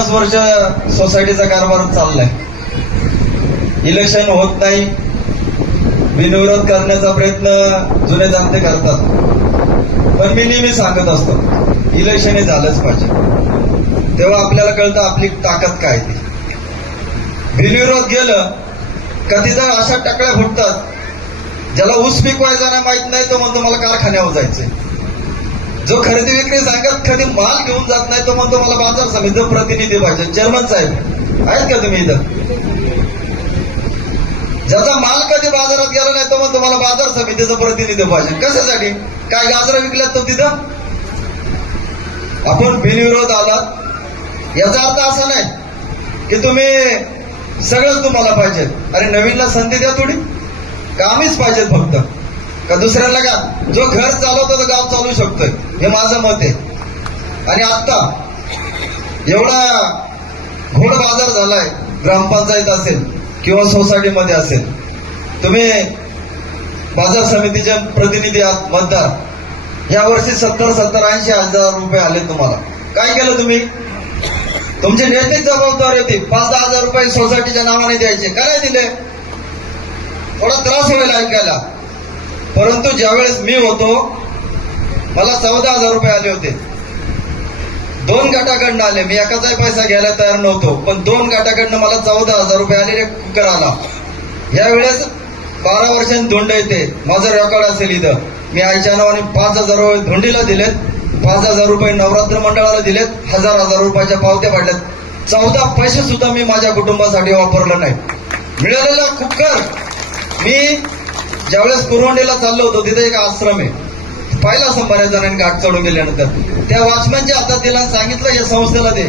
पन्नास वर्ष सोसायटीचा कारभार चाललाय. इलेक्शन होत नाही. बिनविरोध करण्याचा प्रयत्न जुने जाणते करतात. पण मी नेहमी सांगत असतो इलेक्शन हे झालंच पाहिजे. तेव्हा आपल्याला कळतं आपली ताकद काय ती. बिनविरोध गेलं का अशा टकळ्या फुटतात ज्याला ऊस पिकवायचा नाही माहीत नाही तो म्हणतो मला कारखान्यावर जायचंय. जो खरेदी विक्री सांगत कधी माल घेऊन जात नाही तो म्हणतो मला बाजार समितीचा प्रतिनिधी पाहिजे चेअरमन साहेब. आहेत का तुम्ही इथं? ज्याचा माल कधी बाजारात गेला नाही तो म्हणतो मला बाजार समितीचा प्रतिनिधी पाहिजे. कशासाठी? काय गाजरा विकल्यात तो तिथं? आपण बिनविरोध आलात. याचा अर्थ असा नाही की तुम्ही सगळंच तुम्हाला पाहिजे. अरे नवीनला संधी द्या थोडी. कामीच पाहिजेत फक्त? का दुसऱ्याला का? जो घर चालवतो तो गाव चालू शकतोय. हे माझं मत आहे. आणि आता एवढा घोड बाजार झालाय ग्रामपंचायत असेल किंवा सोसायटीमध्ये असेल. तुम्ही बाजार समितीचे प्रतिनिधी आहात मतदार. या वर्षी सत्तर सत्तर ऐंशी हजार रुपये आले तुम्हाला. काय केलं तुम्ही? तुमची नैतिक जबाबदारी होती. पाच दहा हजार रुपये सोसायटीच्या नावाने द्यायचे. काय नाही दिले? थोडा त्रास होईल ऐकायला. परंतु ज्यावेळेस मी होतो मला चौदा हजार रुपये आले होते. दोन गटाकडनं आले. मी एकाचाही पैसा घ्यायला तयार नव्हतो पण दोन गटाकडनं मला चौदा हजार रुपये आलेले कुकर आला यावेळेस बारा वर्षांनी धोंड येते. माझं रेकॉर्ड असेल इथं. मी आईच्या नावाने पाच हजार रुपये धोंडीला दिलेत. पाच हजार रुपये नवरात्र मंडळाला दिलेत. हजार हजार रुपयाच्या पावत्या पाडल्यात. चौदा पैसे सुद्धा मी माझ्या कुटुंबासाठी वापरलं नाही. मिळालेला कुकर मी ज्यावेळेस कुरवंडीला चाललो होतो तिथे एक आश्रम आहे. पाहिला असं बऱ्याच जणांनी घाट चढून गेल्यानंतर. त्या वॉचमॅनच्या हातात तिला सांगितलं या संस्थेला दे.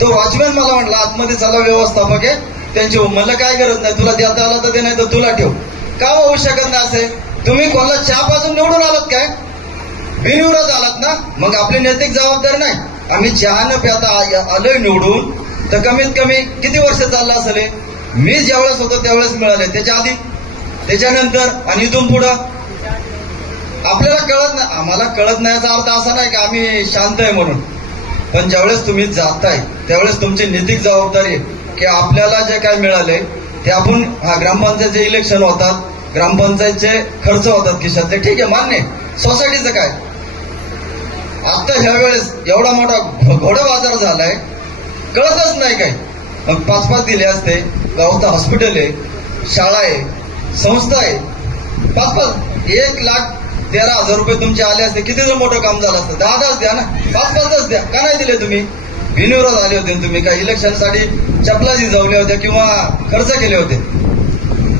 तो वॉचमॅन मला म्हटला आतमध्ये चला व्यवस्थापक आहे. त्यांची मला काय गरज नाही तुला देता आला तर ते नाही तर तुला ठेव. का हो, होऊ शकत नाही असे? तुम्ही कोणाला चहा पासून निवडून आलात काय? बिनविरोध आलात ना? मग आपली नैतिक जबाबदारी नाही. आम्ही चहा न प्याता आ- आलोय निवडून. तर कमीत कमी किती वर्ष चाललं असेल मी ज्यावेळेस होतो त्यावेळेस मिळाले. त्याच्या आधी त्याच्यानंतर आणि इथून पुढं? आपल्याला कळत नाही आम्हाला कळत नाही याचा अर्थ असा नाही की आम्ही शांत आहे म्हणून. पण ज्यावेळेस तुम्ही जाताय त्यावेळेस तुमची नैतिक जबाबदारी की आपल्याला जे काय मिळाले ते आपण हा ग्रामपंचायतचे इलेक्शन होतात ग्रामपंचायतचे खर्च होतात खिशातले ठीक आहे मान्य सोसायटीचं काय? आता ह्या वेळेस एवढा मोठा घोडा बाजार झालाय कळतच नाही काही. मग पाच पाच दिले असते गावात हॉस्पिटल आहे शाळा आहे संस्था आहे. पाच पाच एक लाख तेरा हजार रुपये तुमचे आले असते. किती जर मोठं काम झालं असतं? दहा दहाच द्या ना. पाच पाचच द्या. का नाही दिले तुम्ही? बिनविरोध आले होते ना तुम्ही? काय इलेक्शनसाठी चपलाशी जिजवल्या होत्या किंवा खर्च केले होते?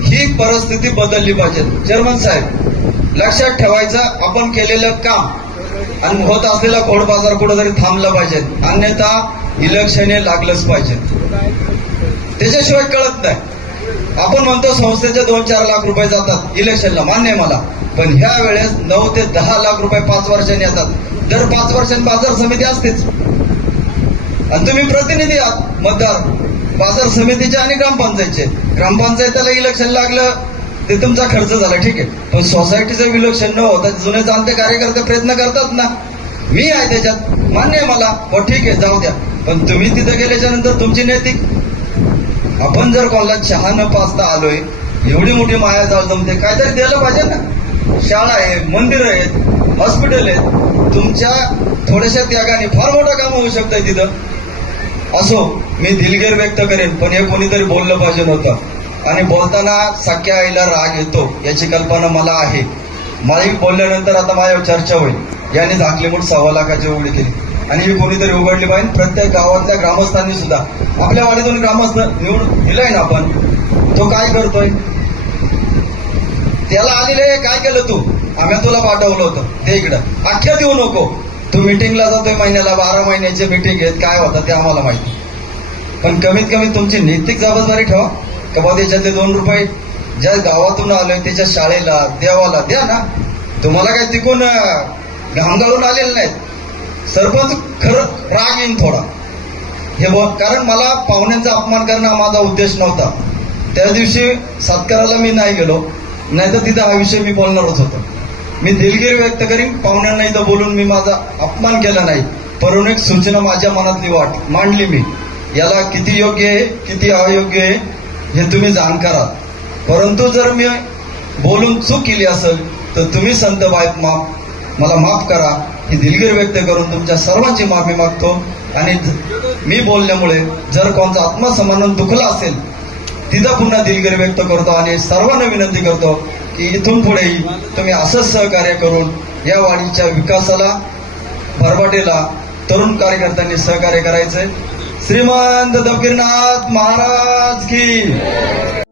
ही परिस्थिती बदलली पाहिजे. चेअरमन साहेब लक्षात ठेवायचं आपण केलेलं काम आणि होत असलेला खोड बाजार कुठेतरी थांबला पाहिजे. अन्यथा इलेक्शन हे लागलंच पाहिजे. त्याच्याशिवाय कळत नाही. आपण म्हणतो संस्थेचे दोन चार लाख रुपये जातात इलेक्शनला मान्य आहे मला. पण ह्या वेळेस नऊ ते दहा लाख रुपये पाच वर्षांनी येतात. दर पाच वर्षांनी बाजार समिती असतेच. आणि तुम्ही प्रतिनिधी आहात मतदार. बाजार समितीचे आणि ग्रामपंचायतचे. ग्रामपंचायतीला इलेक्शन लागलं ते तुमचा खर्च झाला ठीक आहे. पण सोसायटीचं इलेक्शन न होता जुने जाणते कार्यकर्ते प्रयत्न करतात ना. मी आहे त्याच्यात मान्य आहे मला. हो ठीक आहे जाऊ द्या. पण तुम्ही तिथं गेल्याच्यानंतर तुमची नैतिक आपण जर कोणाला चहा न पाचता आलोय एवढी मोठी माया जाऊ जमते काहीतरी द्यायला पाहिजे ना. शाळा आहे मंदिर आहेत हॉस्पिटल आहेत तुमच्या थोड्याशा त्यागाने फार मोठं काम होऊ शकतंय तिथं. असो मी दिलगीर व्यक्त करेन पण हे कोणीतरी बोललं पाहिजे नव्हतं. आणि बोलताना सख्या आईला राग येतो याची कल्पना मला आहे. मला बोलल्यानंतर आता माझ्यावर चर्चा होईल. याने झाकली म्हणून सव्वा लाखाची उघडी केली. आणि ही कोणीतरी उघडली पाहिजे. प्रत्येक गावातल्या ग्रामस्थांनी सुद्धा. आपल्या वाडीतून ग्रामस्थ निवडून दिलाय ना आपण. तो काय करतोय? त्याला आलेले काय केलं तू? आम्ही तुला पाठवलं होतं. ते इकडं. अख्ख्या देऊ नको. तू मिटिंगला जातोय महिन्याला. बारा महिन्याची मिटिंग घेत काय होतं ते आम्हाला माहिती पण कमीत कमी तुमची नैतिक जबाबदारी ठेवा. का बा त्याच्यातले दोन रुपये ज्या गावातून आलोय त्याच्या शाळेला देवाला द्या ना. तुम्हाला काय तिकून घाम घालून आलेले नाहीत. सरपंच खरं राग येईन थोडा. हे बघ कारण मला पाहुण्यांचा अपमान करणं हा माझा उद्देश नव्हता. त्या दिवशी सत्काराला मी नाही गेलो नाही तर तिथं हा विषय मी बोलणारच होतो. मी दिलगिरी व्यक्त करीन पाहुण्यांना इथं बोलून मी माझा अपमान केला नाही. परंतु एक सूचना माझ्या मनातली वाट मांडली मी. याला किती योग्य आहे किती अयोग्य आहे हे तुम्ही जाणकार परंतु जर मी बोलून चूक केली असेल तर तुम्ही संत बायत माफ मला माफ करा. ही दिलगिरी व्यक्त करून तुमच्या सर्वांची माफी मागतो. आणि मी बोलल्यामुळे जर कोणचा आत्मसन्मान दुखला असेल तिचा पुन्हा दिलगिरी व्यक्त करतो आणि सर्वांना विनंती करतो की इथून पुढेही तुम्ही असंच सहकार्य करून या वाडीच्या विकासाला भरभाटेला तरुण कार्यकर्त्यांनी सहकार्य करायचंय श्रीमंत दबगिरनाथ महाराज की